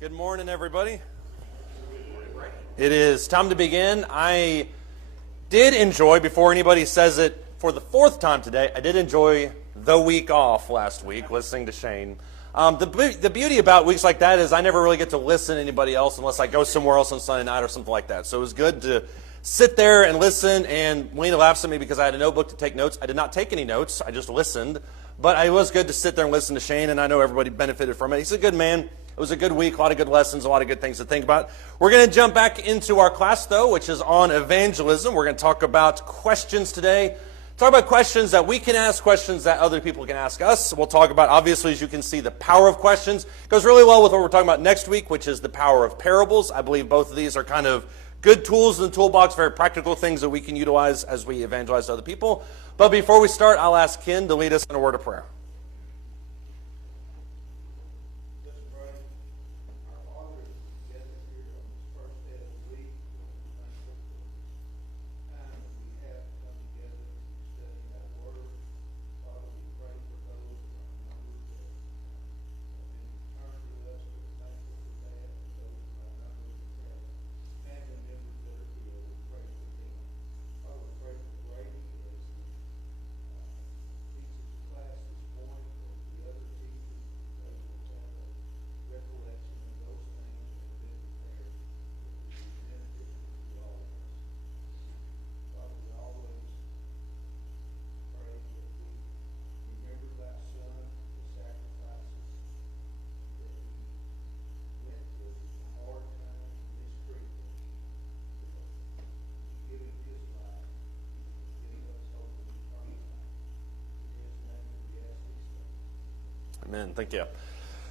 Good morning, everybody. It is time to begin. I did enjoy, before anybody says it for the fourth time today, I did enjoy the week off last week, listening to Shane. The beauty about weeks like that is I never really get to listen to anybody else unless I go somewhere else on Sunday night or something like that. So it was good to sit there and listen, and Lena laughs at me because I had a notebook to take notes. I did not take any notes. I just listened. But it was good to sit there and listen to Shane, and I know everybody benefited from it. He's a good man. It was a good week, a lot of good lessons, a lot of good things to think about. We're going to jump back into our class, though, which is on evangelism. We're going to talk about questions today. Talk about questions that we can ask, questions that other people can ask us. We'll talk about, obviously, as you can see, the power of questions. It goes really well with what we're talking about next week, which is the power of parables. I believe both of these are kind of good tools in the toolbox, very practical things that we can utilize as we evangelize to other people. But before we start, I'll ask Ken to lead us in a word of prayer. Amen. Thank you.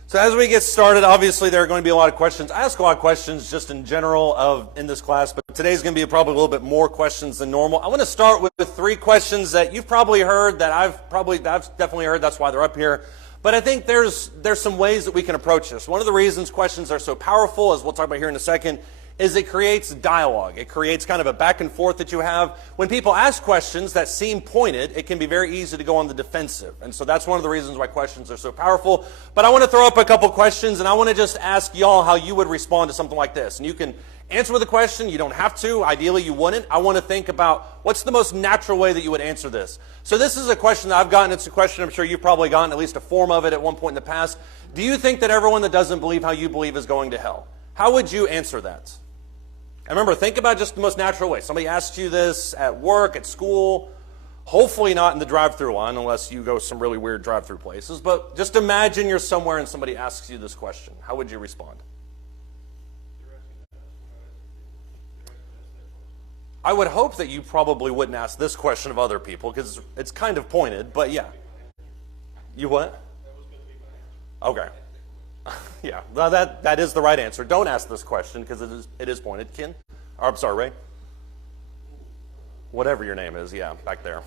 So as we get started, obviously there are going to be a lot of questions. I ask a lot of questions just in general in this class, but today's going to be probably a little bit more questions than normal. I want to start with three questions that you've probably heard, that I've definitely heard. That's why they're up here. But I think there's some ways that we can approach this. One of the reasons questions are so powerful, as we'll talk about here in a second, is it creates dialogue. It creates kind of a back and forth that you have. When people ask questions that seem pointed, it can be very easy to go on the defensive. And so that's one of the reasons why questions are so powerful. But I want to throw up a couple questions, and I want to just ask y'all how you would respond to something like this. And you can answer with a question. You don't have to. Ideally, you wouldn't. I want to think about what's the most natural way that you would answer this. So this is a question that I've gotten. It's a question I'm sure you've probably gotten at least a form of it at one point in the past. Do you think that everyone that doesn't believe how you believe is going to hell? How would you answer that? And remember, think about just the most natural way. Somebody asks you this at work, at school, hopefully not in the drive-thru line unless you go some really weird drive-thru places. But just imagine you're somewhere and somebody asks you this question. How would you respond? I would hope that you probably wouldn't ask this question of other people because it's kind of pointed, but yeah. You what? Okay. Yeah, well, that is the right answer. Don't ask this question because it is pointed. Ken? Or, I'm sorry, Ray? Whatever your name is, yeah, back there.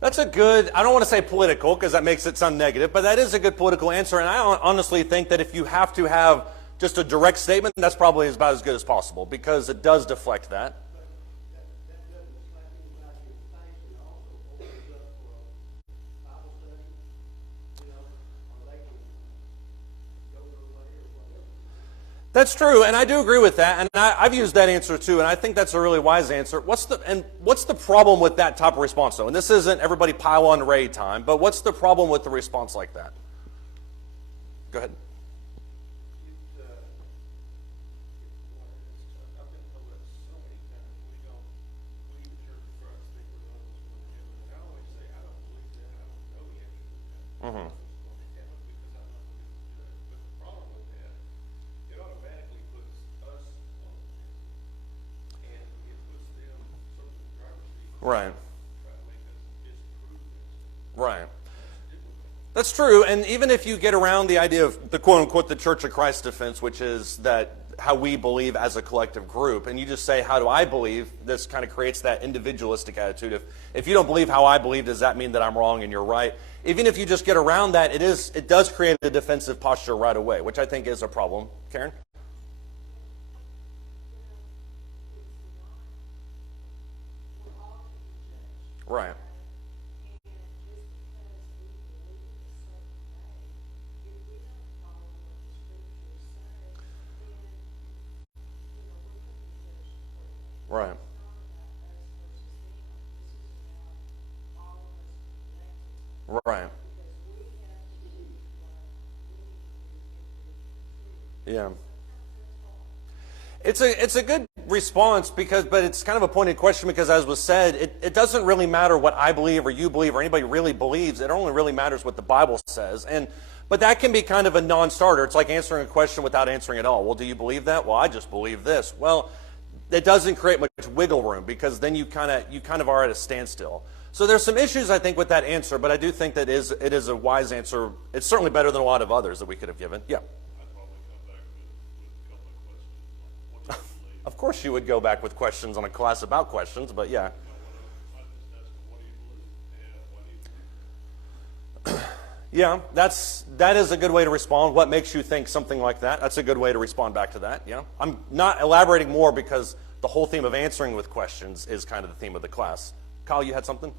That's a good, I don't want to say political because that makes it sound negative, but that is a good political answer. And I honestly think that if you have to have just a direct statement, that's probably about as good as possible because it does deflect that. That's true, and I do agree with that, and I've used that answer too, and I think that's a really wise answer. What's the problem with that type of response, though? And this isn't everybody pile on Ray time, but what's the problem with the response like that? Go ahead. Mm-hmm. Right. Right. That's true, and even if you get around the idea of the quote-unquote the Church of Christ defense, which is that how we believe as a collective group, and you just say, how do I believe? This kind of creates that individualistic attitude. If you don't believe how I believe, does that mean that I'm wrong and you're right? Even if you just get around that, it does create a defensive posture right away, which I think is a problem. Karen? Right. Right. Right. Yeah. It's a good response but it's kind of a pointed question because as was said, it doesn't really matter what I believe or you believe or anybody really believes. It only really matters what the Bible says. But that can be kind of a non-starter. It's like answering a question without answering at all. Well, do you believe that? Well, I just believe this. Well, it doesn't create much wiggle room because then you kind of are at a standstill. So there's some issues I think with that answer, but I do think that it is a wise answer. It's certainly better than a lot of others that we could have given. Yeah. Of course you would go back with questions on a class about questions, but yeah. Yeah, that is a good way to respond. What makes you think something like that? That's a good way to respond back to that. Yeah. I'm not elaborating more because the whole theme of answering with questions is kind of the theme of the class. Kyle, you had something?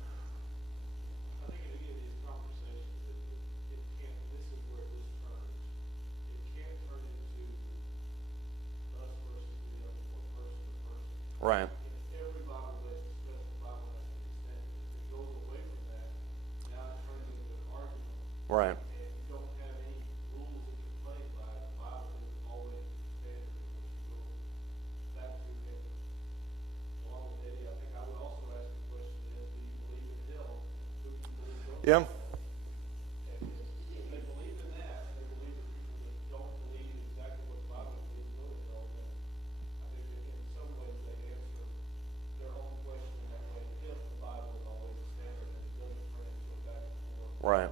Right. Right. Yeah. Right.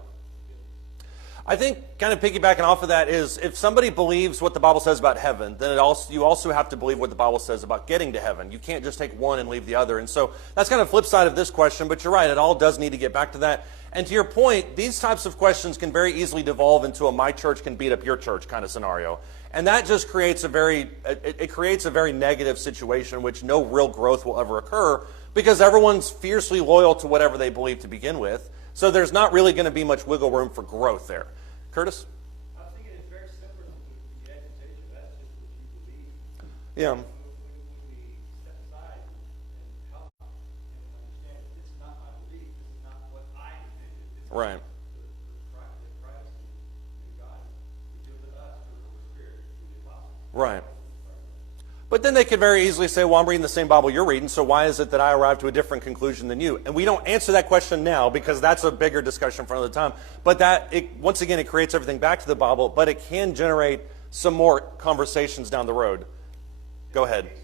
I think kind of piggybacking off of that is if somebody believes what the Bible says about heaven, then you also have to believe what the Bible says about getting to heaven. You can't just take one and leave the other. And so that's kind of flip side of this question, but you're right, it all does need to get back to that. And to your point, these types of questions can very easily devolve into a my church can beat up your church kind of scenario. And that just creates it creates a very negative situation in which no real growth will ever occur because everyone's fiercely loyal to whatever they believe to begin with. So there's not really going to be much wiggle room for growth there. Curtis? I think it is very similar to the agitation. That's just what you believe. Yeah. When we step aside and help and understand this is not my belief, this is not what I intended. This Right. is Christ and God revealed to us through the Holy Spirit, through the apostles. Right. But then they could very easily say, well, I'm reading the same Bible you're reading, so why is it that I arrived to a different conclusion than you? And we don't answer that question now because that's a bigger discussion for another time. But once again, it creates everything back to the Bible, but it can generate some more conversations down the road. Go ahead. Do you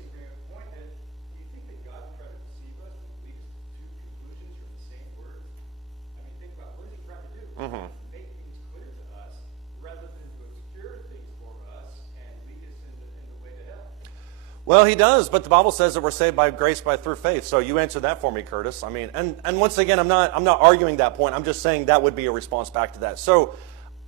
think that God tried to deceive us with two conclusions from the same word? I mean, think about what is he trying to do? Mm-hmm. Make things clear to us rather than to obscure things for us and lead us in the way to hell. Well, he does, but the Bible says that we're saved by grace through faith. So you answered that for me, Curtis. I mean, and once again, I'm not arguing that point. I'm just saying that would be a response back to that. So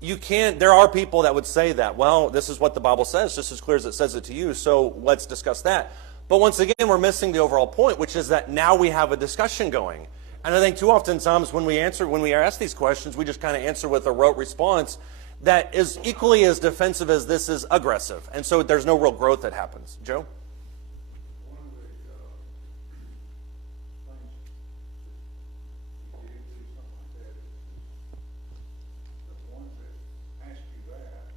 there are people that would say that, well, this is what the Bible says, just as clear as it says it to you, so let's discuss that. But once again, we're missing the overall point, which is that now we have a discussion going. And I think too often times when we are asked these questions, we just kind of answer with a rote response that is equally as defensive as this is aggressive. And so there's no real growth that happens. Joe?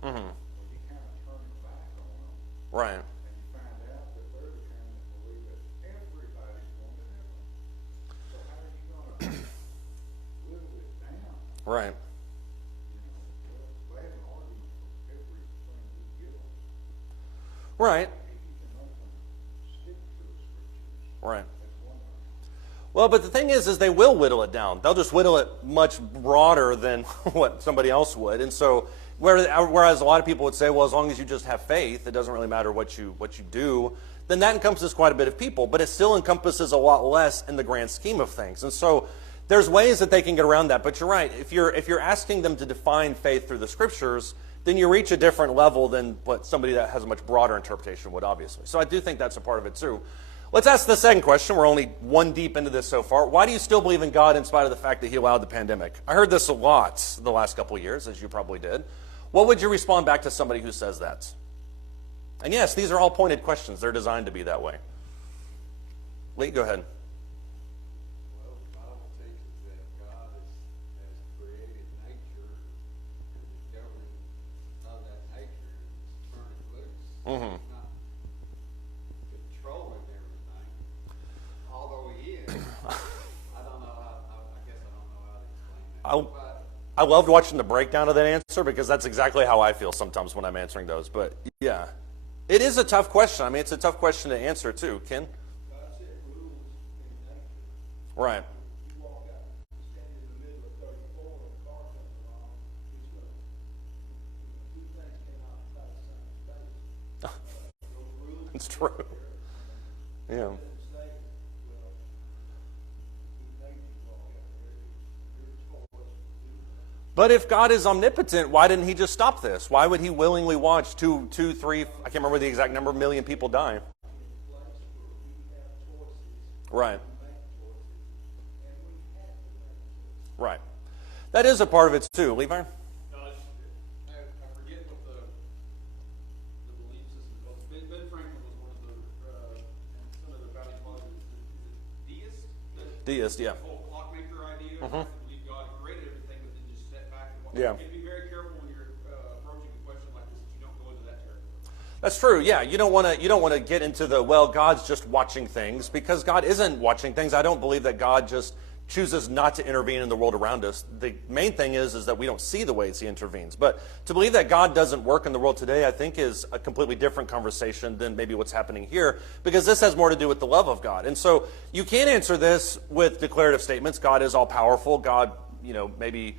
Mm-hmm. He kind of turned back on them. Right. And you find out that they're the kind that believe that everybody's going to heaven. So how are you going to whittle it down? Right. They have an argument for everything we give them. Right. If you can make them stick to the scriptures, Right. that's one thing. Well, but the thing is they will whittle it down. They'll just whittle it much broader than what somebody else would. And so, whereas a lot of people would say, well, as long as you just have faith, it doesn't really matter what you do, then that encompasses quite a bit of people, but it still encompasses a lot less in the grand scheme of things. And so there's ways that they can get around that. But you're right. If you're asking them to define faith through the scriptures, then you reach a different level than what somebody that has a much broader interpretation would, obviously. So I do think that's a part of it too. Let's ask the second question. We're only one deep into this so far. Why do you still believe in God in spite of the fact that he allowed the pandemic? I heard this a lot the last couple of years, as you probably did. What would you respond back to somebody who says that? And yes, these are all pointed questions. They're designed to be that way. Lee, go ahead. Well, the Bible teaches that God has created nature, and the government of that nature is turning loose. Mm-hmm. He's not controlling everything, although he is. I don't know how, I guess I don't know how to explain that. I loved watching the breakdown of that answer because that's exactly how I feel sometimes when I'm answering those. But yeah, it is a tough question. I mean, it's a tough question to answer too, Ken. God set rules in nature. Right. You walk out, you stand in the middle of 34, and a car comes along, it's going to, two things cannot occupy the same space. Those rules It's true. Yeah. doesn't say, well, nature walk out there, it's your choice to do that. But if God is omnipotent, why didn't he just stop this? Why would he willingly watch 2, 3, I can't remember the exact number, million people die? Right. Right. That is a part of it too. Levi? I forget what the belief system was. Ben Franklin was one of the, and some of the founding fathers, is it deist? Deist, yeah. The whole clockmaker idea, Mhm. I believe God created everything, but then just step back and watch. Yeah. You have to be very careful when you're approaching a question like this, that you don't go into that territory. That's true. Yeah, you don't want to get into the, well, God's just watching things, because God isn't watching things. I don't believe that God just chooses not to intervene in the world around us. The main thing is that we don't see the ways he intervenes. But to believe that God doesn't work in the world today, I think is a completely different conversation than maybe what's happening here, because this has more to do with the love of God. And so you can't answer this with declarative statements. God is all powerful. God, maybe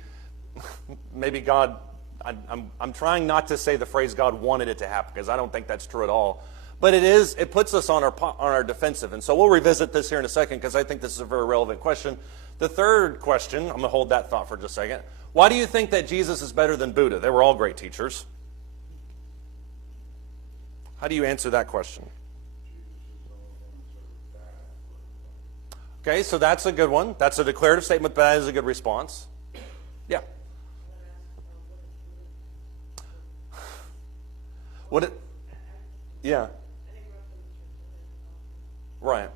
God, I'm trying not to say the phrase God wanted it to happen, because I don't think that's true at all. But it puts us on our defensive. And so we'll revisit this here in a second, because I think this is a very relevant question. The third question, I'm going to hold that thought for just a second. Why do you think that Jesus is better than Buddha? They were all great teachers. How do you answer that question? Okay, so that's a good one. That's a declarative statement, but that is a good response. Yeah. Yeah. Right.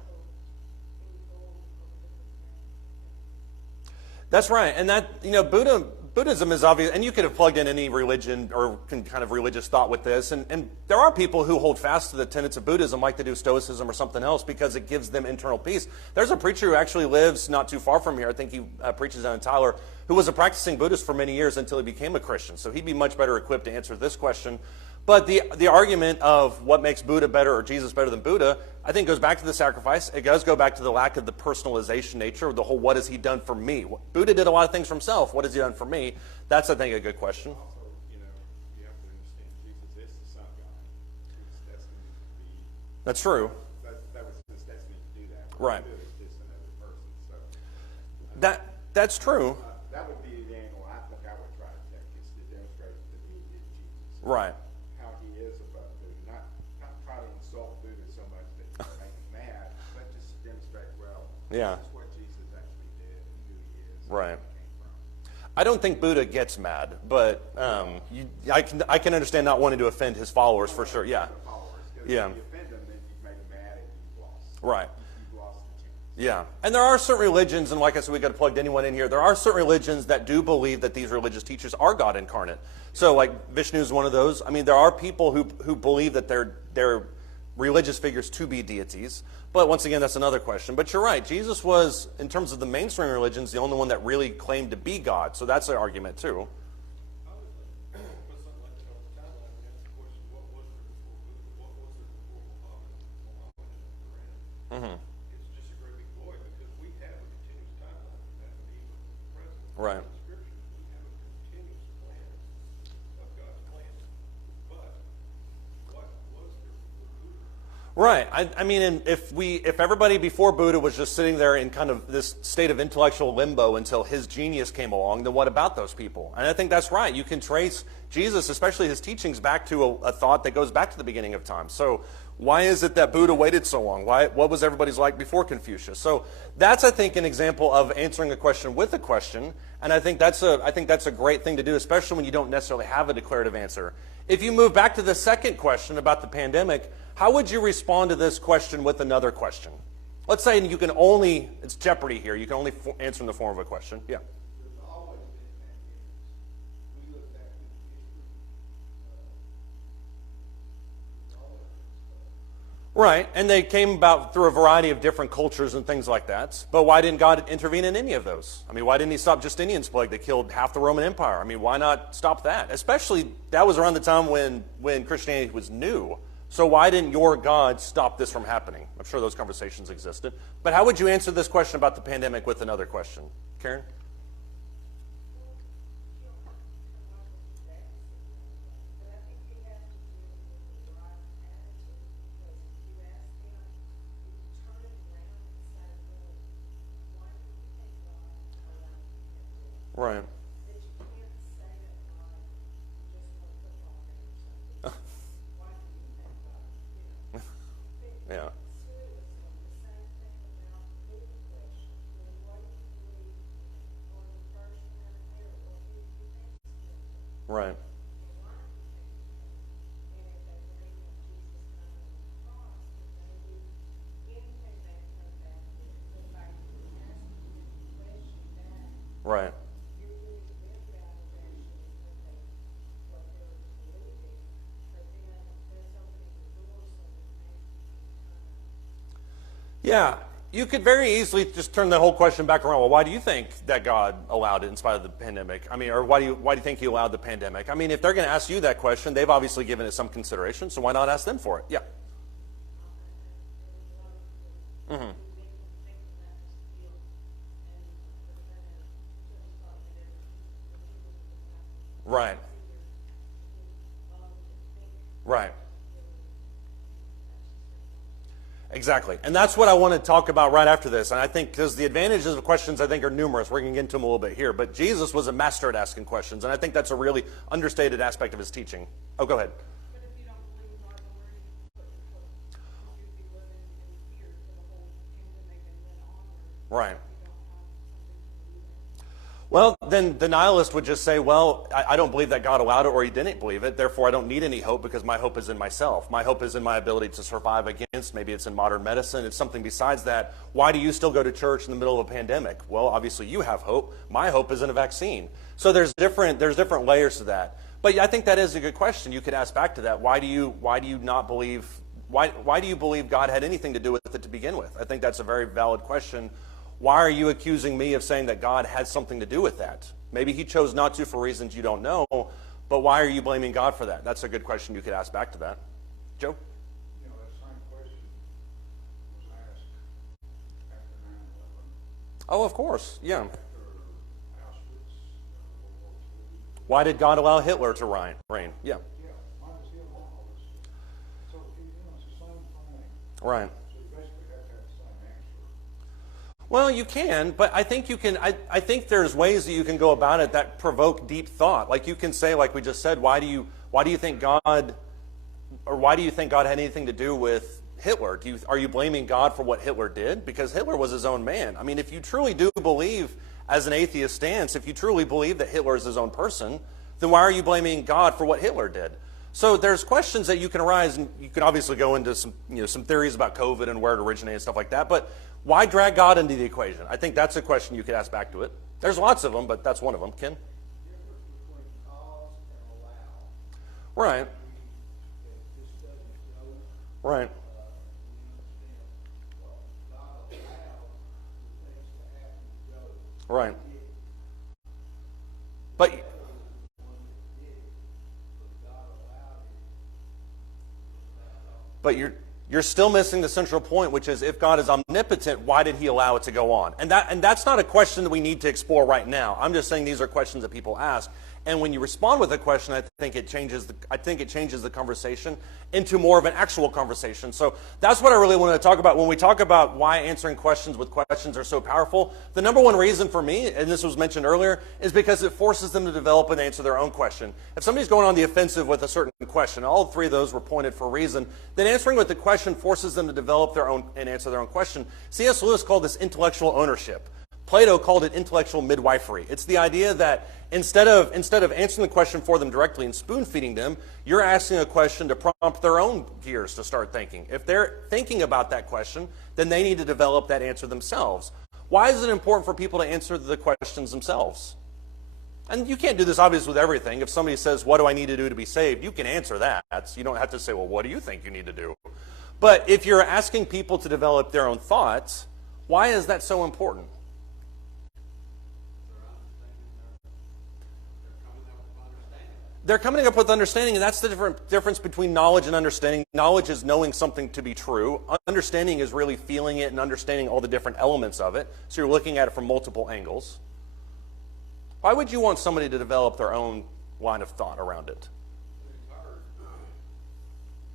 That's right. And that, Buddhism is obvious, and you could have plugged in any religion or kind of religious thought with this. And there are people who hold fast to the tenets of Buddhism, like they do Stoicism or something else, because it gives them internal peace. There's a preacher who actually lives not too far from here. I think he preaches down in Tyler, who was a practicing Buddhist for many years until he became a Christian. So he'd be much better equipped to answer this question. But the argument of what makes Buddha better or Jesus better than Buddha, I think goes back to the sacrifice. It does go back to the lack of the personalization nature, the whole what has he done for me? Buddha did a lot of things for himself. What has he done for me? That's, I think, a good question. Also, you have to understand Jesus is the Son of God. He was destined to be. That's true. That was his destiny to do that. Right. Buddha is just another person. So That's true. that would be the angle I think I would try to take, is to demonstrate the deity of Jesus. Right. How he is above Buddha. Not try to insult Buddha so much that you make him mad, but just demonstrate, well, Yeah. this is what Jesus actually did and who he is. And Right. where he came from. I don't think Buddha gets mad, but I can understand not wanting to offend his followers for sure. Yeah. The followers, 'cause Yeah. if you offend them, then you've made them mad and you've lost. Right. You've lost the chance. Yeah. And there are certain religions, and like I said, we could have plugged anyone in here. There are certain religions that do believe that these religious teachers are God incarnate. So like Vishnu is one of those. I mean, there are people who believe that they're religious figures to be deities. But once again, that's another question. But you're right. Jesus was, in terms of the mainstream religions, the only one that really claimed to be God. So that's an argument too. I would put something like that on the timeline and ask the question, what was there before Buddha? What was there before Muhammad and the Quran? It's just a great big void, because we have a continuous timeline from that, but even present. Right. In the scriptures, we have a continuous plan of God's plan. But what was there before Buddha? Right. I mean, if everybody before Buddha was just sitting there in kind of this state of intellectual limbo until his genius came along, then what about those people? And I think that's right. You can trace Jesus, especially his teachings, back to a thought that goes back to the beginning of time. So why is it that Buddha waited so long? What was everybody's like before Confucius? So that's, I think, an example of answering a question with a question, and I think that's a great thing to do, especially when you don't necessarily have a declarative answer. If you move back to the second question about the pandemic, how would you respond to this question with another question? Let's say you can only, it's Jeopardy here, you can only answer in the form of a question. Yeah. There's always been pandemics. We look back in history, there's always been stuff. Right, and they came about through a variety of different cultures and things like that. But why didn't God intervene in any of those? I mean, why didn't he stop Justinian's plague that killed half the Roman Empire? I mean, why not stop that? Especially, that was around the time when Christianity was new. So why didn't your God stop this from happening? I'm sure those conversations existed. But how would you answer this question about the pandemic with another question? Karen? Right. Yeah. Right. Right. Yeah, you could very easily just turn the whole question back around. Well, why do you think that God allowed it in spite of the pandemic? I mean, or why do you think he allowed the pandemic? I mean, if they're going to ask you that question, they've obviously given it some consideration, so why not ask them for it? Yeah. Mm-hmm. Right. Right. Exactly. And that's what I want to talk about right after this. And I think, because the advantages of questions, I think, are numerous. We're going to get into them a little bit here. But Jesus was a master at asking questions. And I think that's a really understated aspect of his teaching. Oh, go ahead. But if you don't believe in God's word, you'd be living in fear for the whole pandemic and then onward. Right. You don't have something to believe in. Well, then the nihilist would just say, well, I don't believe that God allowed it or he didn't believe it. Therefore, I don't need any hope because my hope is in myself. My hope is in my ability to survive against. Maybe it's in modern medicine. It's something besides that. Why do you still go to church in the middle of a pandemic? Well, obviously you have hope. My hope is in a vaccine. So there's different layers to that. But I think that is a good question. You could ask back to that. Why do you not believe? Why do you believe God had anything to do with it to begin with? I think that's a very valid question. Why are you accusing me of saying that God had something to do with that? Maybe he chose not to for reasons you don't know, but why are you blaming God for that? That's a good question you could ask back to that. Joe? You know, that same question was asked after 9/11, Oh, of course. Yeah. after Auschwitz, World War II. Why did God allow Hitler to reign? Yeah. Yeah, why does he allow all this stuff? So, you know, it's the same thing. Right. So you basically have to have the same answer. Well, you can, but I think you can. I think there's ways that you can go about it that provoke deep thought. Like you can say, like we just said, why do you think God had anything to do with Hitler? Are you blaming God for what Hitler did? Because Hitler was his own man. I mean, if you truly do believe, as an atheist stance, if you truly believe that Hitler is his own person, then why are you blaming God for what Hitler did? So there's questions that you can arise, and you can obviously go into some theories about COVID and where it originated and stuff like that. But why drag God into the equation? I think that's a question you could ask back to it. There's lots of them, but that's one of them. Ken? Difference between cause and allow. Right. That this doesn't go, Right. we understand, well, God allowed the things to happen to go. Right. He did. But The one that did it, but God allowed it. But you're still missing the central point, which is if God is omnipotent, why did he allow it to go on? And that's not a question that we need to explore right now. I'm just saying these are questions that people ask. And when you respond with a question, I think it changes the conversation into more of an actual conversation. So that's what I really want to talk about. When we talk about why answering questions with questions are so powerful, the number one reason for me, and this was mentioned earlier, is because it forces them to develop and answer their own question. If somebody's going on the offensive with a certain question, all three of those were pointed for a reason, then answering with the question forces them to develop their own and answer their own question. C.S. Lewis called this intellectual ownership. Plato called it intellectual midwifery. It's the idea that instead of answering the question for them directly and spoon-feeding them, you're asking a question to prompt their own gears to start thinking. If they're thinking about that question, then they need to develop that answer themselves. Why is it important for people to answer the questions themselves? And you can't do this obviously with everything. If somebody says, what do I need to do to be saved? You can answer that. You don't have to say, well, what do you think you need to do? But if you're asking people to develop their own thoughts, why is that so important? They're coming up with understanding, and that's the difference between knowledge and understanding. Knowledge is knowing something to be true. Understanding is really feeling it and understanding all the different elements of it. So you're looking at it from multiple angles. Why would you want somebody to develop their own line of thought around it?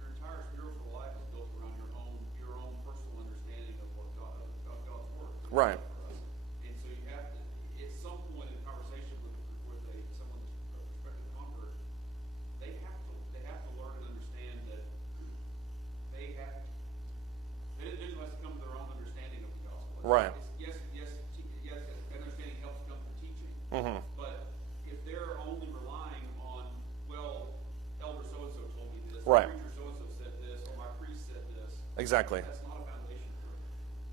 Your entire spiritual life is built around your own personal understanding of God's word. Right. And so you have to, at some point in a conversation with someone a prospective convert, they have to learn and understand that they individual has to come to their own understanding of the gospel. Right. Yes, understanding helps come from teaching. Mm-hmm. But if they're only relying on, well, elder so-and-so told me this, Right. preacher so-and-so said this, or my priest said this, Exactly. that's not a foundation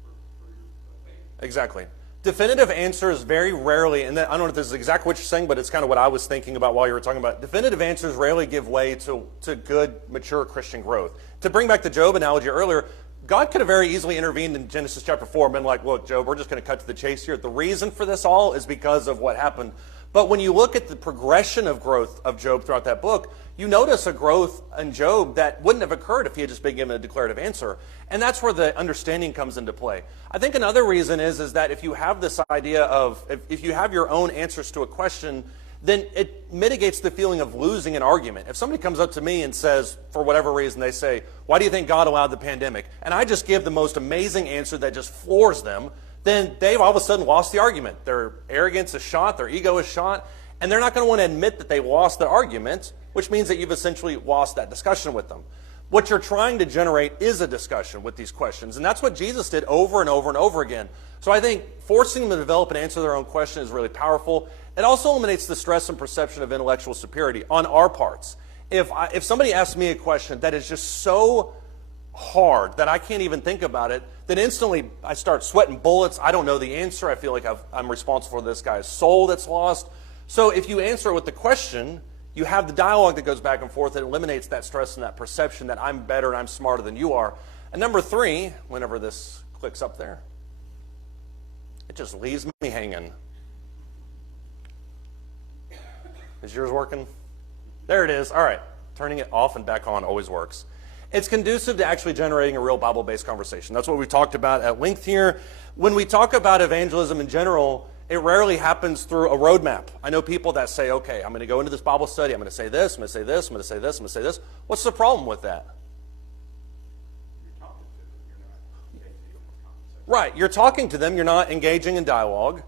for your faith. Exactly. Definitive answers very rarely, and I don't know if this is exactly what you're saying, but it's kind of what I was thinking about while you were talking about it. Definitive answers rarely give way to good, mature Christian growth. To bring back the Job analogy earlier, God could have very easily intervened in Genesis chapter 4 and been like, look, Job, we're just going to cut to the chase here. The reason for this all is because of what happened. But when you look at the progression of growth of Job throughout that book, you notice a growth in Job that wouldn't have occurred if he had just been given a declarative answer. And that's where the understanding comes into play. I think another reason is that if you have this idea of, if you have your own answers to a question, then it mitigates the feeling of losing an argument. If somebody comes up to me and says, for whatever reason, they say, why do you think God allowed the pandemic? And I just give the most amazing answer that just floors them, then they've all of a sudden lost the argument. Their arrogance is shot, their ego is shot, and they're not going to want to admit that they lost the argument, which means that you've essentially lost that discussion with them. What you're trying to generate is a discussion with these questions, and that's what Jesus did over and over and over again. So I think forcing them to develop and answer their own question is really powerful. It also eliminates the stress and perception of intellectual superiority on our parts. If somebody asks me a question that is just so hard that I can't even think about it, then instantly I start sweating bullets. I don't know the answer. I feel like I'm responsible for this guy's soul that's lost. So if you answer it with the question, you have the dialogue that goes back and forth. It eliminates that stress and that perception that I'm better and I'm smarter than you are. And number 3, whenever this clicks up there, it just leaves me hanging. Is yours working? There it is. All right. Turning it off and back on always works. It's conducive to actually generating a real Bible-based conversation. That's what we've talked about at length here. When we talk about evangelism in general, it rarely happens through a roadmap. I know people that say, okay, I'm going to go into this Bible study, I'm going to say this, I'm going to say this, I'm going to say this, I'm going to say this. What's the problem with that? Right, you're talking to them, you're not engaging in dialogue.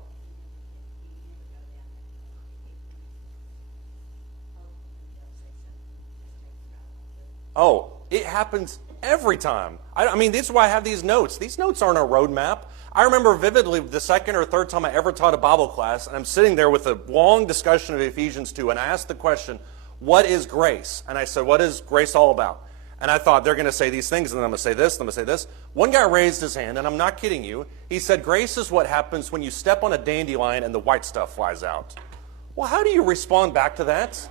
Oh, it happens every time. I mean, this is why I have these notes. These notes aren't a roadmap. I remember vividly the second or third time I ever taught a Bible class, and I'm sitting there with a long discussion of Ephesians 2, and I asked the question, what is grace? And I said, what is grace all about? And I thought, they're going to say these things, and then I'm going to say this, and I'm going to say this. One guy raised his hand, and I'm not kidding you. He said, grace is what happens when you step on a dandelion and the white stuff flies out. Well, how do you respond back to that?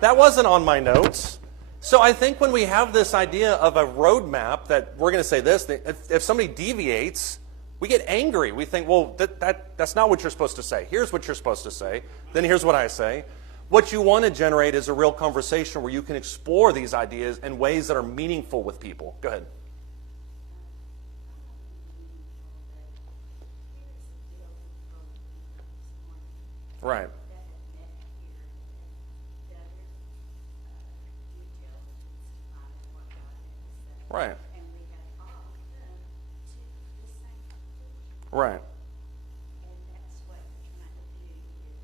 That wasn't on my notes. So I think when we have this idea of a roadmap that we're going to say this, if somebody deviates, we get angry. We think, well, that's not what you're supposed to say. Here's what you're supposed to say. Then here's what I say. What you want to generate is a real conversation where you can explore these ideas in ways that are meaningful with people. Go ahead. Right. Right. And we have all come to the same conclusion. Right. And that's what we're trying to do is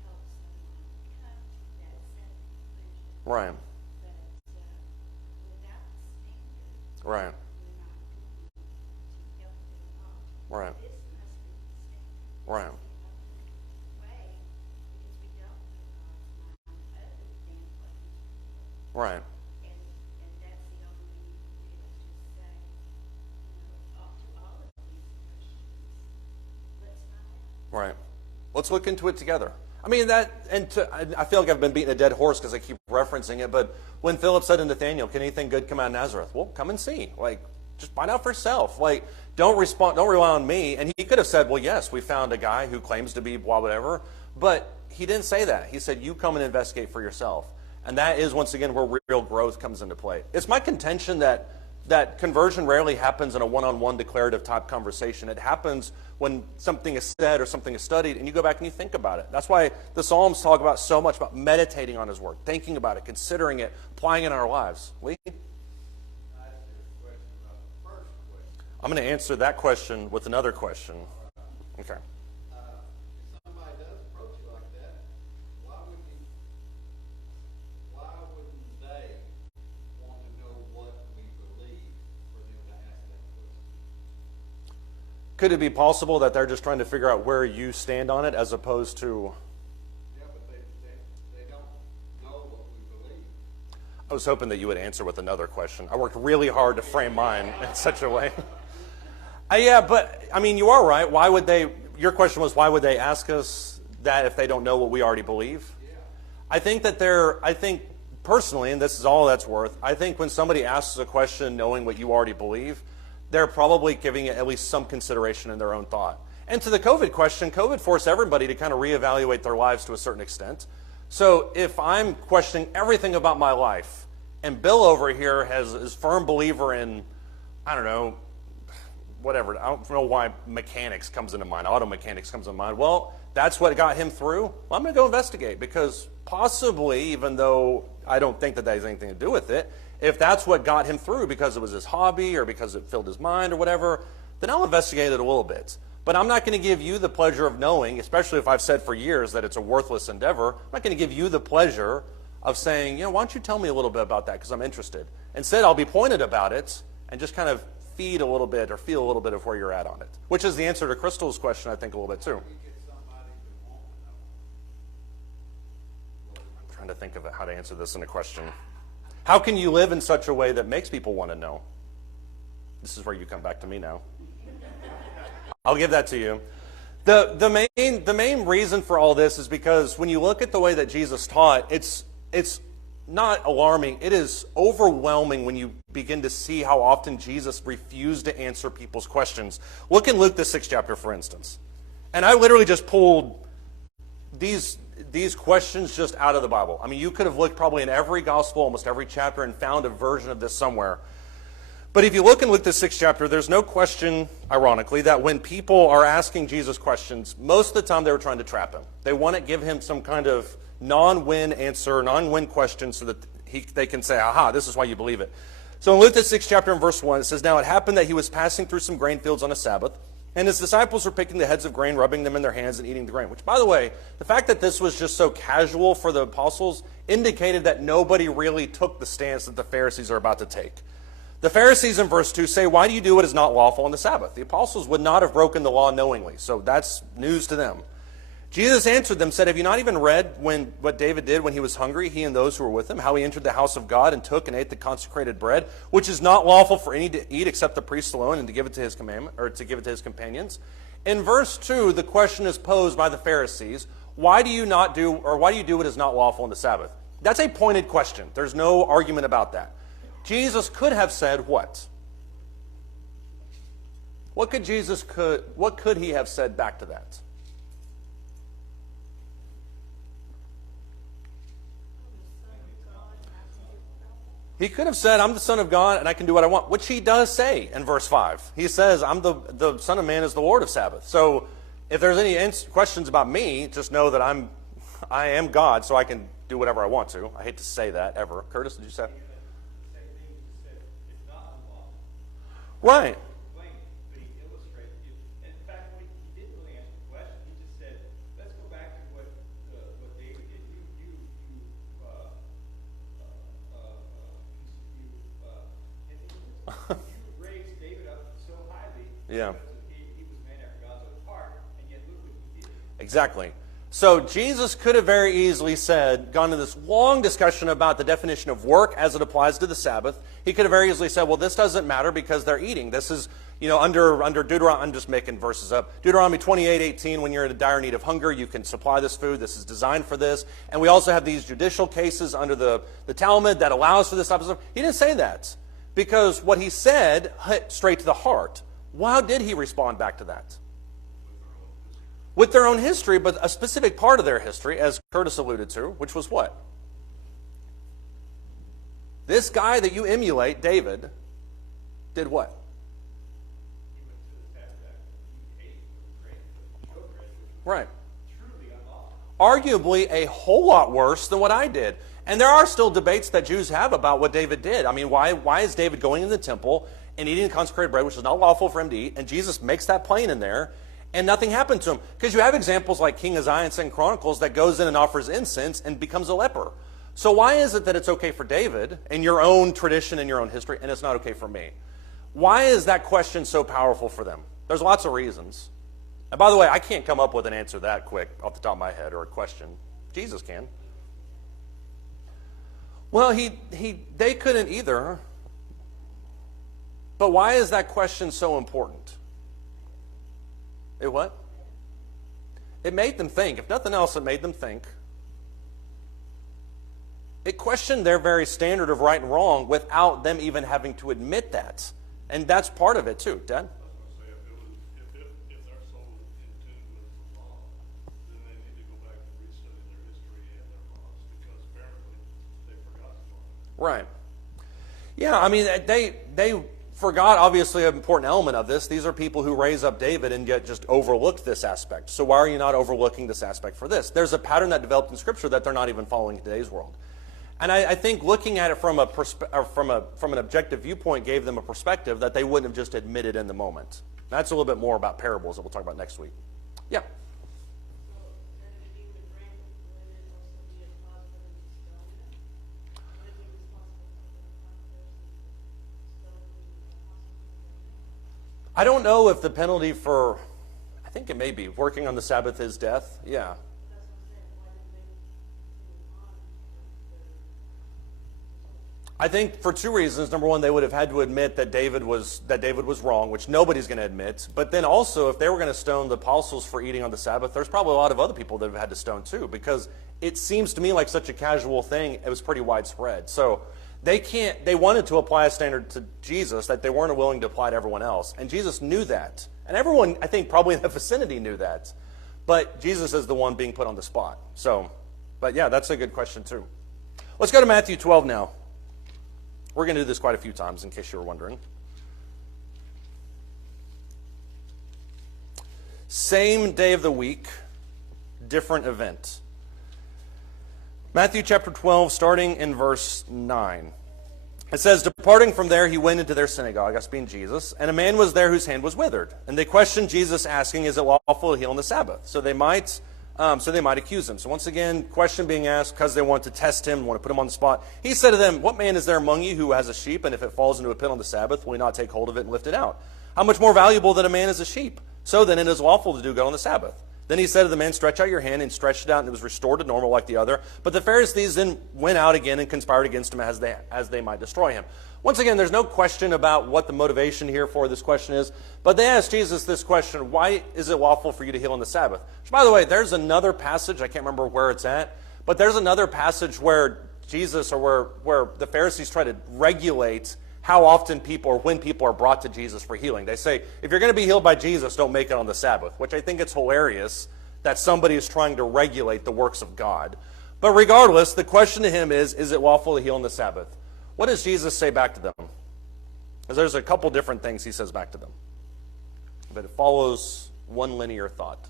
help someone come to that same conclusion. Right. But without the standard, Right. we're not going to help them all. Right. This must be the standard. Right. This is the only way, because we don't know God's mind other than what He's revealed. Right. And that's the only thing you can do is just say, to all of these questions, let's find out. Right. Let's look into it together. I mean, I feel like I've been beating a dead horse because I keep referencing it, but when Philip said to Nathanael, can anything good come out of Nazareth? Well, come and see. Like, just find out for yourself. Like, don't rely on me. And he could have said, well, yes, we found a guy who claims to be blah, whatever. But he didn't say that. He said, you come and investigate for yourself. And that is, once again, where real growth comes into play. It's my contention that conversion rarely happens in a one-on-one declarative type conversation. It happens when something is said or something is studied, and you go back and you think about it. That's why the Psalms talk about so much about meditating on His Word, thinking about it, considering it, applying it in our lives. Lee? I asked you a question about the first question. I'm going to answer that question with another question. Okay. If somebody does approach you like that, why wouldn't they want to know what we believe for them to ask that question? Could it be possible that they're just trying to figure out where you stand on it as opposed to... Yeah, but they don't know what we believe. I was hoping that you would answer with another question. I worked really hard to frame mine in such a way. Yeah, but, I mean, you are right. Why would they... Your question was, why would they ask us that if they don't know what we already believe? Yeah. I think personally, and this is all that's worth, I think when somebody asks a question knowing what you already believe, they're probably giving it at least some consideration in their own thought. And to the COVID question, COVID forced everybody to kind of reevaluate their lives to a certain extent. So if I'm questioning everything about my life, and Bill over here is firm believer in, I don't know, whatever, I don't know why mechanics comes into mind, auto mechanics comes into mind. Well, that's what got him through. Well, I'm going to go investigate because possibly, even though I don't think that has anything to do with it, if that's what got him through because it was his hobby or because it filled his mind or whatever, then I'll investigate it a little bit. But I'm not going to give you the pleasure of knowing, especially if I've said for years that it's a worthless endeavor, I'm not going to give you the pleasure of saying, why don't you tell me a little bit about that because I'm interested. Instead, I'll be pointed about it and just kind of feed a little bit or feel a little bit of where you're at on it, which is the answer to Crystal's question, I think, a little bit too. You get somebody to want to know. I'm trying to think of how to answer this in a question. How can you live in such a way that makes people want to know? This is where you come back to me now. I'll give that to you. The main reason for all this is because when you look at the way that Jesus taught, it's not alarming. It is overwhelming when you begin to see how often Jesus refused to answer people's questions. Look in Luke, the 6th chapter, for instance. And I literally just pulled these questions just out of the Bible. I mean, you could have looked probably in every gospel, almost every chapter, and found a version of this somewhere. But if you look in Luke, the 6th chapter, there's no question, ironically, that when people are asking Jesus questions, most of the time they were trying to trap him. They want to give him some kind of non-win answer, non-win question so that they can say, aha, this is why you believe it. So in Luke, the 6th chapter, and verse 1, it says, Now it happened that he was passing through some grain fields on a Sabbath, and his disciples were picking the heads of grain, rubbing them in their hands, and eating the grain. Which, by the way, the fact that this was just so casual for the apostles indicated that nobody really took the stance that the Pharisees are about to take. The Pharisees in verse 2 say, Why do you do what is not lawful on the Sabbath? The apostles would not have broken the law knowingly, so that's news to them. Jesus answered them, said, Have you not even read what David did when he was hungry, he and those who were with him, how he entered the house of God and took and ate the consecrated bread, which is not lawful for any to eat except the priest alone, and to give it to his commandment, or to give it to his companions? In verse 2, the question is posed by the Pharisees, why do you do what is not lawful on the Sabbath? That's a pointed question. There's no argument about that. Jesus could have said what? What could he have said back to that? He could have said, I'm the Son of God and I can do what I want, which he does say in verse 5. He says, the Son of Man is the Lord of Sabbath. So if there's any questions about me, just know that I am God, so I can do whatever I want to. I hate to say that ever. Curtis, did you say? Same thing you said. It's not Right. Explain, but he illustrated it. In fact, when he didn't really answer the question, he just said, "Let's go back to what David did. You raised David up so highly Yeah. because he was a man after God's own heart, and yet look what he did." Exactly. So Jesus could have very easily gone into this long discussion about the definition of work as it applies to the Sabbath. He could have very easily said, well, this doesn't matter because they're eating. This is, under Deuteronomy, I'm just making verses up. Deuteronomy 28:18, when you're in a dire need of hunger, you can supply this food. This is designed for this. And we also have these judicial cases under the Talmud that allows for this type of stuff. He didn't say that because what he said hit straight to the heart. Well, how did he respond back to that? With their own history, but a specific part of their history, as Curtis alluded to, which was what? This guy that you emulate, David, did what? Right. Arguably a whole lot worse than what I did. And there are still debates that Jews have about what David did. I mean, why is David going in the temple and eating consecrated bread, which is not lawful for him to eat, and Jesus makes that plain in there, and nothing happened to him? Because you have examples like King Uzziah in 2 Chronicles that goes in and offers incense and becomes a leper. So why is it that it's okay for David in your own tradition and your own history, and it's not okay for me? Why is that question so powerful for them? There's lots of reasons. And by the way, I can't come up with an answer that quick off the top of my head, or a question. Jesus can. Well, they couldn't either. But why is that question so important? It what? It made them think. If nothing else, it made them think. It questioned their very standard of right and wrong without them even having to admit that. And that's part of it too. Dad? I was going to say, if their soul in tune with the law, then they need to go back and restudy their history and their laws, because apparently they forgot the law. Right. Yeah, I mean, they forgot, obviously, an important element of this. These are people who raise up David and yet just overlooked this aspect. So why are you not overlooking this aspect for this? There's a pattern that developed in Scripture that they're not even following in today's world. And I think looking at it from an objective viewpoint gave them a perspective that they wouldn't have just admitted in the moment. That's a little bit more about parables that we'll talk about next week. Yeah. I don't know if the penalty for, I think it may be, working on the Sabbath is death. Yeah. I think for two reasons. Number one, they would have had to admit that David was wrong, which nobody's going to admit. But then also, if they were going to stone the apostles for eating on the Sabbath, there's probably a lot of other people that have had to stone too, because it seems to me like such a casual thing. It was pretty widespread. So they wanted to apply a standard to Jesus that they weren't willing to apply to everyone else. And Jesus knew that. And everyone, I think, probably in the vicinity knew that. But Jesus is the one being put on the spot. So, but yeah, that's a good question too. Let's go to Matthew 12 now. We're going to do this quite a few times, in case you were wondering. Same day of the week, different event. Matthew chapter 12, starting in verse 9. It says, "Departing from there, he went into their synagogue," us being Jesus, "and a man was there whose hand was withered. And they questioned Jesus, asking, 'Is it lawful to heal on the Sabbath?' So they might accuse him." So once again, question being asked because they want to test him, want to put him on the spot. He said to them, "What man is there among you who has a sheep, and if it falls into a pit on the Sabbath, will he not take hold of it and lift it out? How much more valuable than a man is a sheep? So then it is lawful to do good on the Sabbath." Then he said to the man, "Stretch out your hand," and stretched it out, and it was restored to normal like the other. But the Pharisees then went out again and conspired against him as they might destroy him. Once again, there's no question about what the motivation here for this question is. But they asked Jesus this question: why is it lawful for you to heal on the Sabbath? Which, by the way, there's another passage, I can't remember where it's at, but there's another passage where Jesus, or where the Pharisees try to regulate how often people, or when people are brought to Jesus for healing. They say, if you're going to be healed by Jesus, don't make it on the Sabbath, which I think it's hilarious that somebody is trying to regulate the works of God. But regardless, the question to him is it lawful to heal on the Sabbath? What does Jesus say back to them? Because there's a couple different things he says back to them. But it follows one linear thought.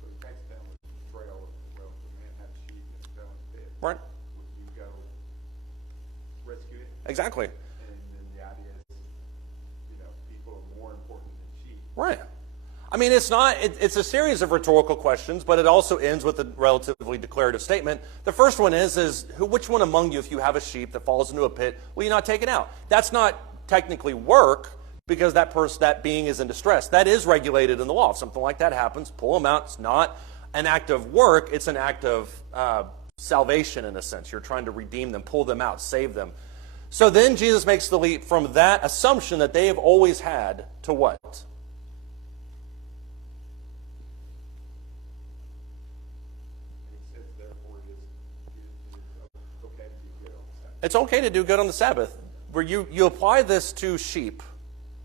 So he takes down the trail of, well, the man had a sheep and fell in the pit. Right. Would you go rescue it? Exactly. And then the idea is, Right. I mean, it's not, it's a series of rhetorical questions, but it also ends with a relatively declarative statement. The first one is which one among you, if you have a sheep that falls into a pit, will you not take it out? That's not technically work, because that being is in distress. That is regulated in the law. If something like that happens, pull them out. It's not an act of work, it's an act of salvation in a sense. You're trying to redeem them, pull them out, save them. So then Jesus makes the leap from that assumption that they have always had to what? It's okay to do good on the Sabbath. Where you apply this to sheep,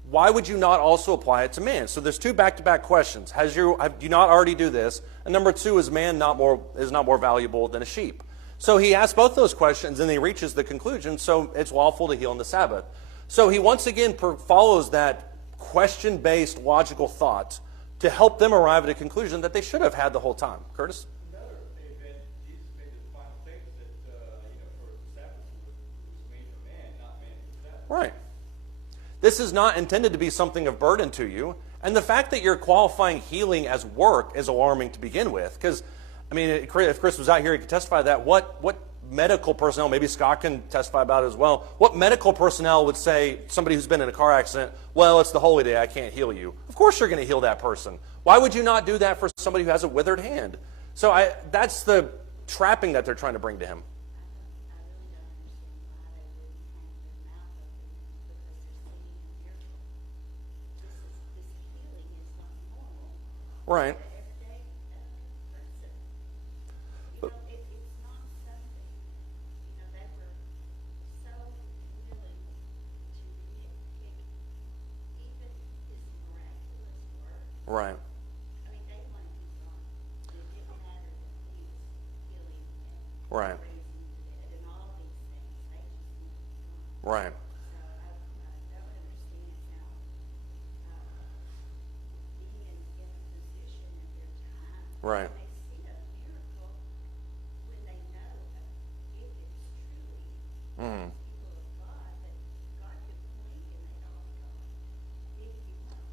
why would you not also apply it to man? So there's two back-to-back questions. Do you not already do this? And number two, is man not more valuable than a sheep? So he asks both those questions, and he reaches the conclusion, so it's lawful to heal on the Sabbath. So he once again follows that question-based logical thought to help them arrive at a conclusion that they should have had the whole time. Curtis? Another event, Jesus made the final statement that, for the Sabbath was made for man, not man for the Sabbath. Right. This is not intended to be something of burden to you. And the fact that you're qualifying healing as work is alarming to begin with. Because, I mean, if Chris was out here, he could testify to that. What medical personnel, maybe Scott can testify about it as well, what medical personnel would say, somebody who's been in a car accident, well, it's the holy day, I can't heal you. Of course you're going to heal that person. Why would you not do that for somebody who has a withered hand? So that's the trapping that they're trying to bring to him. Right. It's not something, they were so willing to nitpick even his miraculous work. Right. I mean, they wanted him gone. It didn't matter that he was healing and Right. raising the dead and all these things. They just wanted him gone. Right. So I don't understand how being in a position at their time, Right. when they see a miracle, when they know if it's truly Mm. people of God, that God could blink and they'd all go, if you want.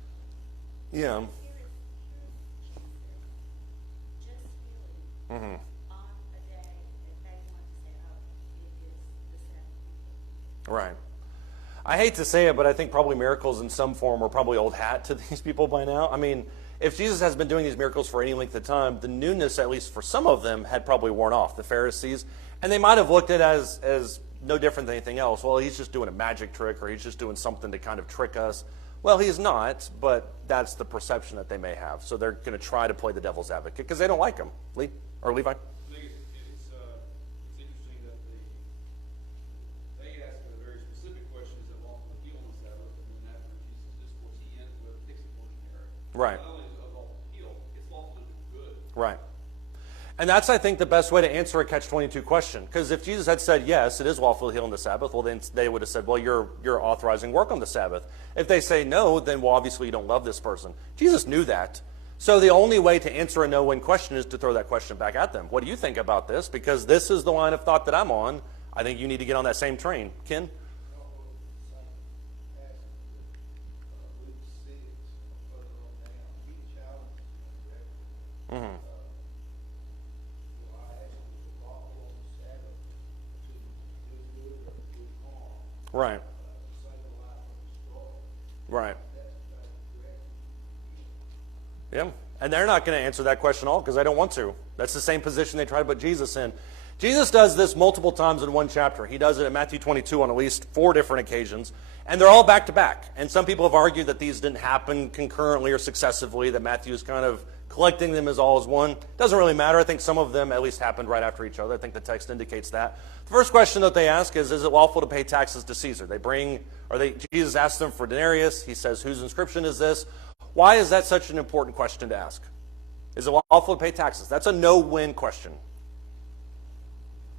Yeah. Here is Jesus just healing Mm-hmm. on a day that they want to say, oh, it is the Sabbath. Right. I hate to say it, but I think probably miracles in some form are probably old hat to these people by now. I mean, if Jesus has been doing these miracles for any length of time, the newness, at least for some of them, had probably worn off, the Pharisees. And they might have looked at it as no different than anything else. Well, he's just doing a magic trick, or he's just doing something to kind of trick us. Well, he's not, but that's the perception that they may have. So they're going to try to play the devil's advocate because they don't like him. Lee? Or Levi? I think it's interesting that they ask a very specific question, is it lawful to heal on the Sabbath? And then after Jesus' discourse, he ends with extraordinary. Right. Not only is it lawful to heal, it's lawful to do good. Right. And that's, I think, the best way to answer a catch-22 question. Because if Jesus had said, yes, it is lawful to heal on the Sabbath, well, then they would have said, well, you're authorizing work on the Sabbath. If they say no, then, well, obviously you don't love this person. Jesus knew that. So the only way to answer a no-win question is to throw that question back at them. What do you think about this? Because this is the line of thought that I'm on. I think you need to get on that same train. Ken? Mm-hmm. Right. Right. Yeah. And they're not going to answer that question at all because they don't want to. That's the same position they try to put Jesus in. Jesus does this multiple times in one chapter. He does it in Matthew 22 on at least 4 different occasions. And they're all back to back. And some people have argued that these didn't happen concurrently or successively, that Matthew is kind of collecting them as all as one. Doesn't really matter. I think some of them at least happened right after each other. I think the text indicates that. The first question that they ask is it lawful to pay taxes to Caesar? Jesus asks them for denarius. He says, whose inscription is this? Why is that such an important question to ask? Is it lawful to pay taxes? That's a no-win question.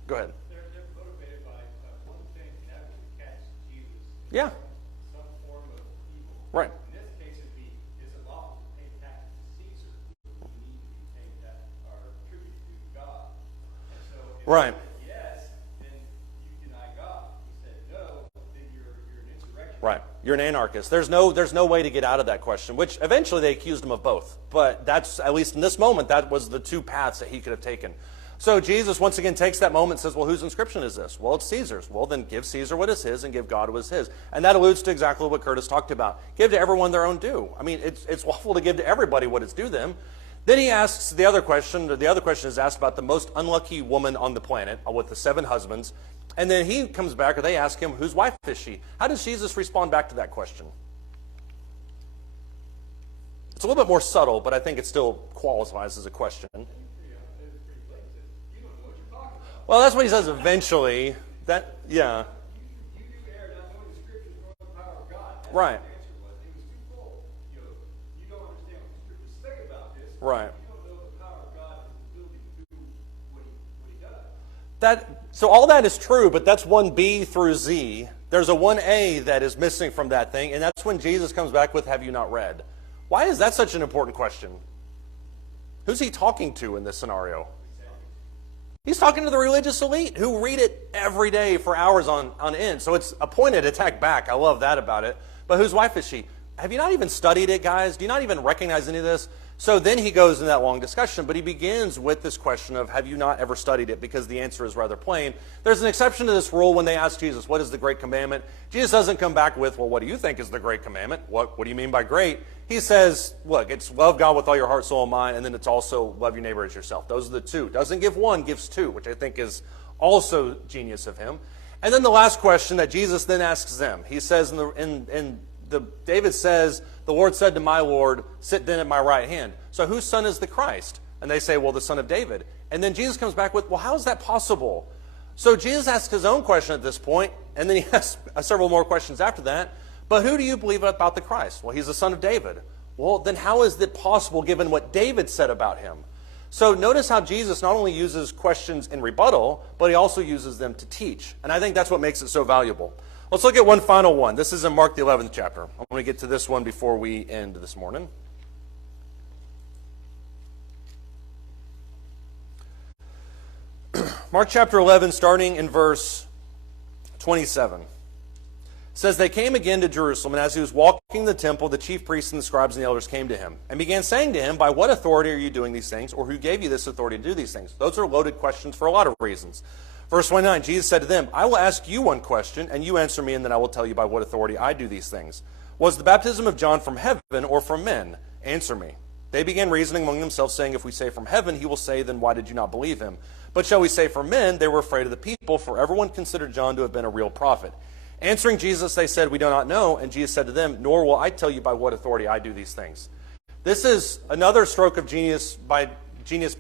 Go ahead. They're motivated by one thing, and that was to catch Jesus. Yeah. Some form of evil. Right. In this case, it'd be, is it lawful to pay taxes to Caesar? We need to be paid that are attributed to God. And so if Right. he said yes, then you deny God. If he said no, then you're an insurrection. Right. You're an anarchist. There's no way to get out of that question, which eventually they accused him of both. But that's, at least in this moment, that was the two paths that he could have taken. So Jesus once again takes that moment and says, well, whose inscription is this? Well, it's Caesar's. Well, then give Caesar what is his and give God what is his. And that alludes to exactly what Curtis talked about. Give to everyone their own due. I mean, it's lawful to give to everybody what is due them. Then he asks the other question. The other question is asked about the most unlucky woman on the planet with the 7 husbands. And then he comes back, or they ask him, whose wife is she? How does Jesus respond back to that question? It's a little bit more subtle, but I think it still qualifies as a question. Well, that's what he says eventually. That, yeah. You do err not knowing the scriptures nor the power of God. That's Right. what the answer was. It was twofold. You don't understand what the scriptures say about this. Right. You don't know the power of God and his ability to do what he does. So all that is true, but that's 1B through Z. There's a 1A that is missing from that thing, and that's when Jesus comes back with, have you not read? Why is that such an important question? Who's he talking to in this scenario? He's talking to the religious elite who read it every day for hours on end. So it's a pointed attack back. I love that about it. But whose wife is she? Have you not even studied it, guys? Do you not even recognize any of this? So then he goes in that long discussion, but he begins with this question of, have you not ever studied it? Because the answer is rather plain. There's an exception to this rule when they ask Jesus, what is the great commandment? Jesus doesn't come back with, well, what do you think is the great commandment? What do you mean by great? He says, look, it's love God with all your heart, soul, and mind, and then it's also love your neighbor as yourself. Those are the two. Doesn't give one, gives two, which I think is also genius of him. And then the last question that Jesus then asks them, he says David says, the Lord said to my Lord, sit then at my right hand. So whose son is the Christ? And they say, well, the son of David. And then Jesus comes back with, well, how is that possible? So Jesus asks his own question at this point, and then he asks several more questions after that. But who do you believe about the Christ? Well, he's the son of David. Well, then how is it possible given what David said about him? So notice how Jesus not only uses questions in rebuttal, but he also uses them to teach. And I think that's what makes it so valuable. Let's look at one final one. This is in Mark the 11th chapter. I'm going to get to this one before we end this morning. Mark chapter 11, starting in verse 27. Says, they came again to Jerusalem, and as he was walking the temple, the chief priests and the scribes and the elders came to him and began saying to him, by what authority are you doing these things, or who gave you this authority to do these things? Those are loaded questions for a lot of reasons. Verse 29, Jesus said to them, I will ask you one question, and you answer me, and then I will tell you by what authority I do these things. Was the baptism of John from heaven or from men? Answer me. They began reasoning among themselves, saying, if we say from heaven, he will say, then why did you not believe him? But shall we say from men? They were afraid of the people, for everyone considered John to have been a real prophet. Answering Jesus, they said, we do not know. And Jesus said to them, nor will I tell you by what authority I do these things. This is another stroke of genius by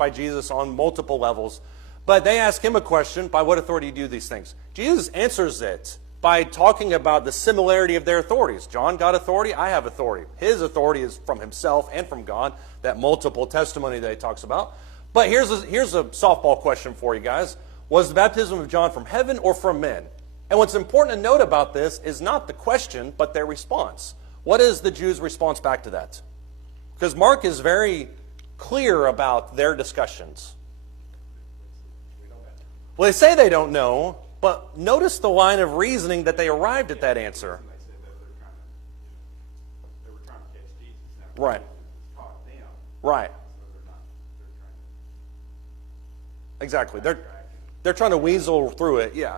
Jesus on multiple levels. But they ask him a question, by what authority do you do these things? Jesus answers it by talking about the similarity of their authorities. John got authority, I have authority. His authority is from himself and from God, that multiple testimony that he talks about. But here's a softball question for you guys. Was the baptism of John from heaven or from men? And what's important to note about this is not the question, but their response. What is the Jews' response back to that? Because Mark is very clear about their discussions. Well, they say they don't know, but notice the line of reasoning that they arrived at that answer. They were trying to catch Jesus. Right. Caught them. Right. Exactly. They're trying to weasel through it, yeah.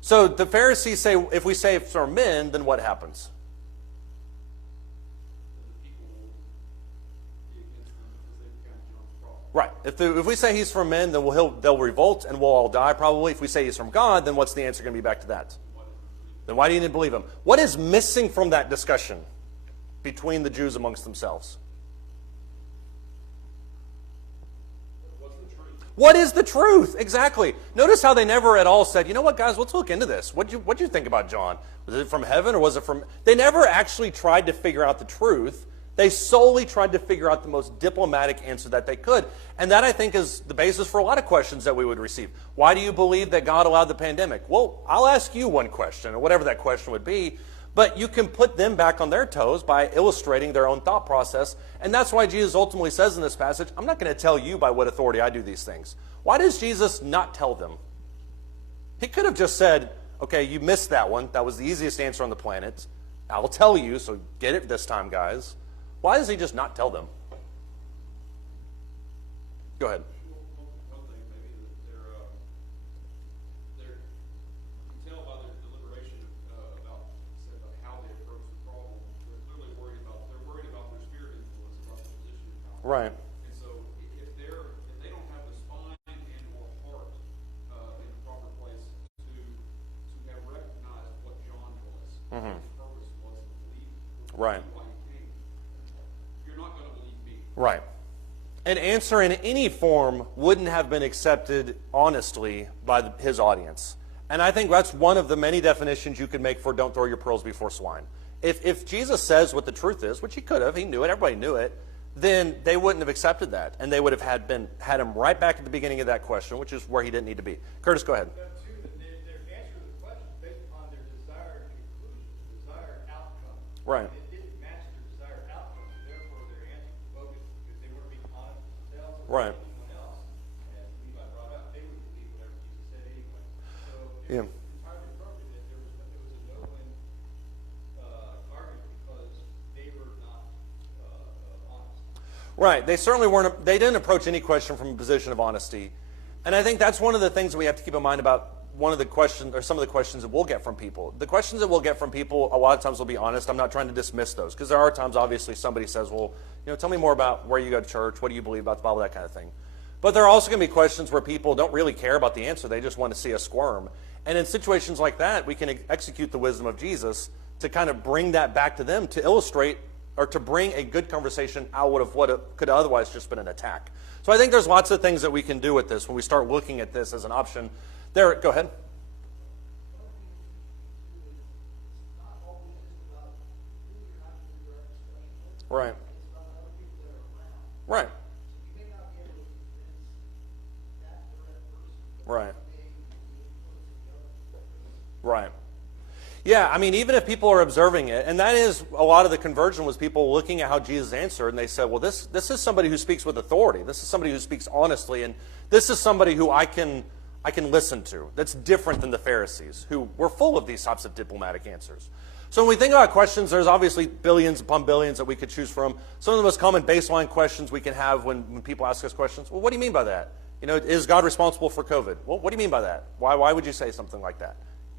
So the Pharisees say, if we say it's from men, then what happens? Right. If we say he's from men, then they'll revolt and we'll all die probably. If we say he's from God, then what's the answer going to be back to that? Then why do you need to believe him? What is missing from that discussion between the Jews amongst themselves? What is the truth? Exactly. Notice how they never at all said, you know what, guys, let's look into this. What'd you think about John? Was it from heaven or was it from... They never actually tried to figure out the truth. They solely tried to figure out the most diplomatic answer that they could. And that, I think, is the basis for a lot of questions that we would receive. Why do you believe that God allowed the pandemic? Well, I'll ask you one question, or whatever that question would be. But you can put them back on their toes by illustrating their own thought process. And that's why Jesus ultimately says in this passage, I'm not going to tell you by what authority I do these things. Why does Jesus not tell them? He could have just said, okay, you missed that one. That was the easiest answer on the planet. I'll tell you, so get it this time, guys. Why does he just not tell them? Go ahead. One thing maybe that you can tell by their deliberation about how they approach the problem. They're clearly worried about their sphere of influence, about their position in power. Right. And so if they don't have the spine and or heart in the proper place to have recognized what John told us, his purpose was to believe Right. why he came, you're not going to believe me. Right. An answer in any form wouldn't have been accepted honestly by his audience. And I think that's one of the many definitions you could make for don't throw your pearls before swine. If Jesus says what the truth is, which he could have, he knew it, everybody knew it, then they wouldn't have accepted that. And they would have had him right back at the beginning of that question, which is where he didn't need to be. Curtis, go ahead. But too, their answer to the question is based upon their desired conclusion, desired outcome. Right. It didn't match their desired outcome, so therefore their answer was bogus because they weren't being honest with themselves or Right. anyone else. As Levi brought up, they would believe whatever Jesus said anyway. So Yeah. it was entirely appropriate that it was a no-win argument because they were not honest. Right. They certainly weren't. They didn't approach any question from a position of honesty. And I think that's one of the things that we have to keep in mind about one of the questions, or some of the questions that we'll get from people. The questions that we'll get from people, a lot of times will be honest. I'm not trying to dismiss those, because there are times, obviously, somebody says, well, tell me more about where you go to church, what do you believe about the Bible, that kind of thing. But there are also going to be questions where people don't really care about the answer. They just want to see us squirm. And in situations like that, we can execute the wisdom of Jesus to kind of bring that back to them, to illustrate or to bring a good conversation out of what could otherwise just been an attack. So I think there's lots of things that we can do with this when we start looking at this as an option. There, go ahead. Right. Right. Right. Right. Yeah, I mean, even if people are observing it, and that is a lot of the conversion was people looking at how Jesus answered, and they said, well, this is somebody who speaks with authority. This is somebody who speaks honestly, and this is somebody who I can listen to. That's different than the Pharisees, who were full of these types of diplomatic answers. So when we think about questions, there's obviously billions upon billions that we could choose from. Some of the most common baseline questions we can have when people ask us questions, well, what do you mean by that? Is God responsible for COVID? Well, what do you mean by that? Why would you say something like that?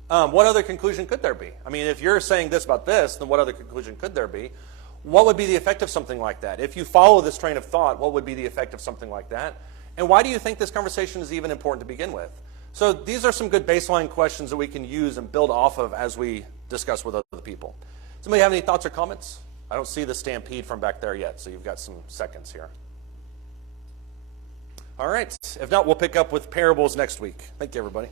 What other conclusion could there be? I mean, if you're saying this about this, then what other conclusion could there be? What would be the effect of something like that? If you follow this train of thought, what would be the effect of something like that? And why do you think this conversation is even important to begin with? So these are some good baseline questions that we can use and build off of as we discuss with other people. Somebody have any thoughts or comments? I don't see the stampede from back there yet, so you've got some seconds here. All right. If not, we'll pick up with parables next week. Thank you, everybody.